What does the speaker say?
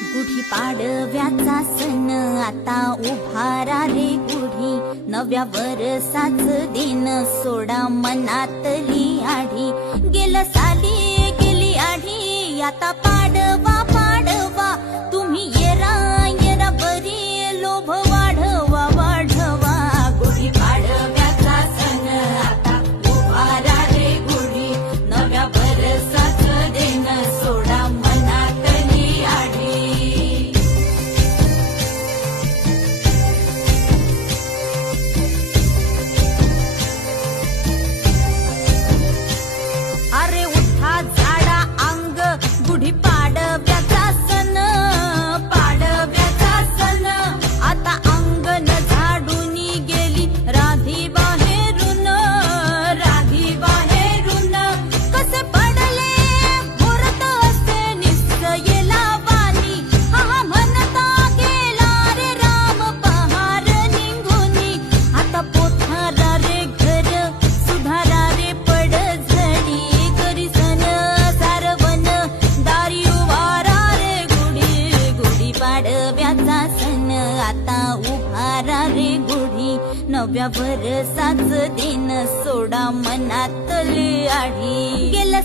गुढी पाडव्याचा सण आता उभारा रे गुढी, नव्या वर्षाच दिन सोडा मनातली आढी. गेलं साली गेली आढी, आता पाडवा पाडवा, तुम्ही येरा येरा बरी लोभ वाढवा वाढवा. गुढी पाडव्याचा सण आता उभारा रे गुढी, नव्या वर्षाच दिन सोडा मनातली आढी. अरे उठा झाडा अंग, गुढी पाडव्याचा सण, पाडव्याचा सण. आता अंगण झाडून गेली राधी बाहेरून, राधी बाहेरून. कसे पडले भोरत असे निश्चयला वाणी, हा म्हणता गेला रे राम पहार निघूनी. आता पोथारा रे घर सुधारा रे पडझडी, करी सण सारवण दारी उभारा रे गुढी. गुढी पाडव्याचा सण आता उभारा रे गुढी, नव्या वर्षाच दिन सोडा मनातली आढी. गेलं